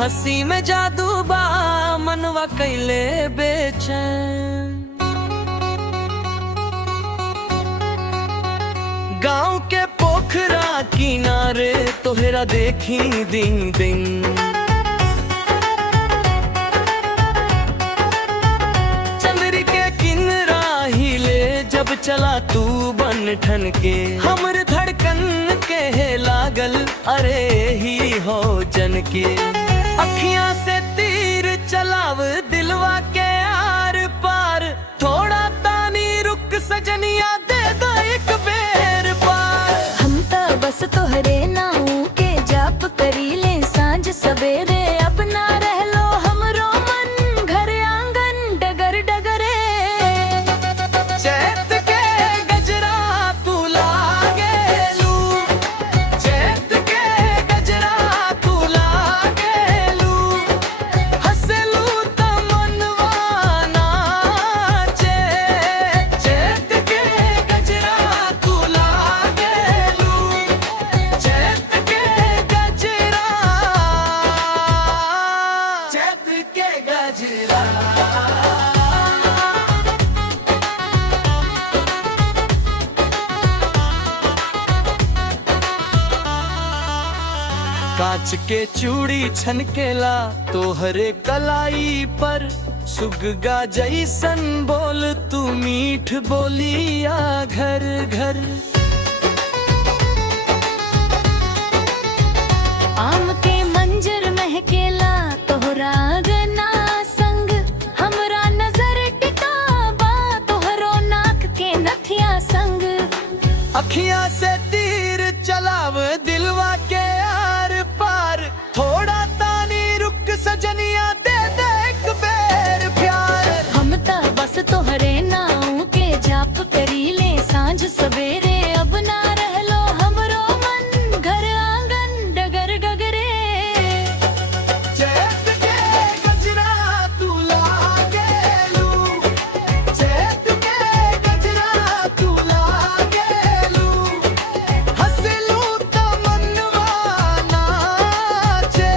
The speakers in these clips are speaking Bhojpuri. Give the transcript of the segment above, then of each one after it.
हंसी में जादू बा मनवा कैले बेचैन। गांव के पोखरा किनारे तोहरा देखी दिन दिन। चंद्र के किनरा हिले जब चला तू बन ठन के। हमर धड़कन के है लागल अरे ही हो जन के। अखियां से तीर चलाव दिलवा के आर पार। थोड़ा तानी रुक सजनिया दे दो एक बेर पार। हम तो बस तोहरे नाऊ के जाप करी ले सांझ सवेरे। अपना रह लो हमरो मन घर आंगन डगर डगरे। चैत के गजरा तू लागेलू। चैत के गजरा तू लागेलू। हंसलू त मनवा नाचे। चैत के गजरा तू लागेलू। चैत के गजरा। चैत के गजरा। कांच के चूड़ी छनकेला तोहरे कलाई पर। सुगगा जैसन बोल तू मीठ बोलिया घर घर। आम के मंजर महकेला तोहरा गना संग। हमरा नजर टिकाबा तोहरो नाक के नथिया संग। अखियां से तीर चलाव दिलवा के आर पार। थोड़ा तानी रुक सजनिया दे दे एक बेर प्यार। हम तो बस तोहरे नाऊ के जाप करी ले सांझ सवेरे। अब ना रह लो हमरो मन घर आंगन डगर डगरे। चैत के गजरा तू लागेलू। चैत के गजरा तू लागेलू। हंसलू त मनवा नाचे।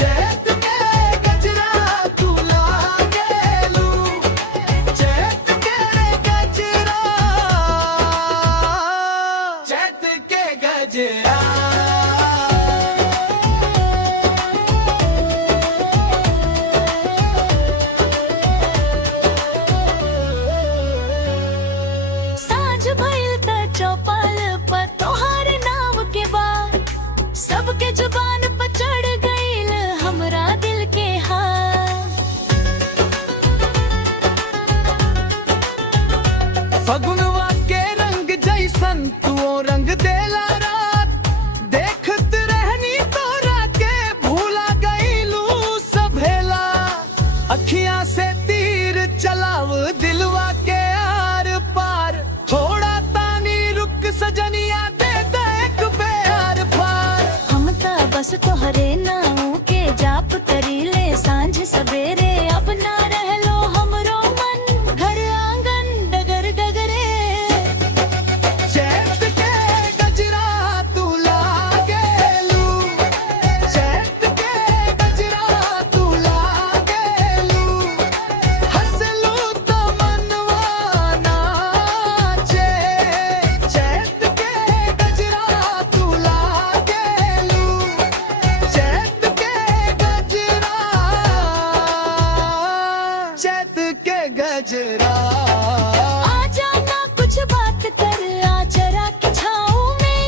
चैत के गजरा तू लागेलू। चैत के गजरा। चैत के गजरा। सांझ भइल त चौपाल पर तोहार नाम के बाद। सबके जुबान पर चढ़ गइल हमरा दिल के हाल। फगुनवा के रंग जैसन तू रंग देला रात। देखत रहनी तोरा के भूला गईलू सभेला। अखियां से तीर चलाव दिलवा के आर पार। थोड़ा तानी रुक सजनिया दे दे एक बेर पार। हम तो बस तोहरे नाऊ के जाप करी ले सांझ सवेरे। अब ना रह लो हमरो मन घर आंगन डगर डगरे। चैत के गजरा तू लागेलू। चैत के गजरा तू लागेलू। हंसलू त मनवा नाचे। चैत के गजरा तू लागेलू। चैत के गजरा। चैत के गजरा। आजा ना कुछ बात कर आचरा के छाँव में।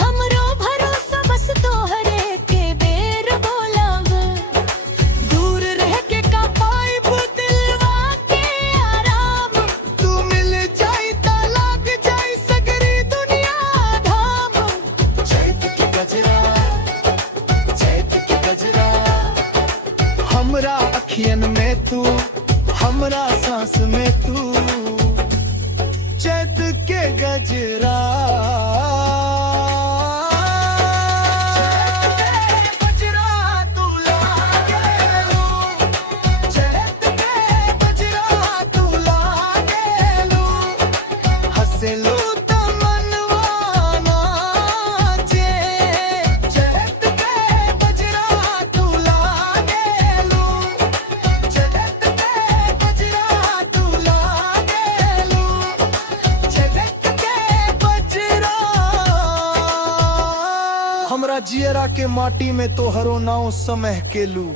हमरो भरोसा बस तोहरे के बेर बोलाव। दूर रह के का पाइब दिलवा के आराम। तू मिल जाई त लाग जाई सगरी दुनिया धाम। चैत के गजरा। चैत के गजरा। हमरा अखियन में तू हमरा सांस में तू। चैत के गजरा। तू दियरा के माटी में तो हरो नाव समह केलू।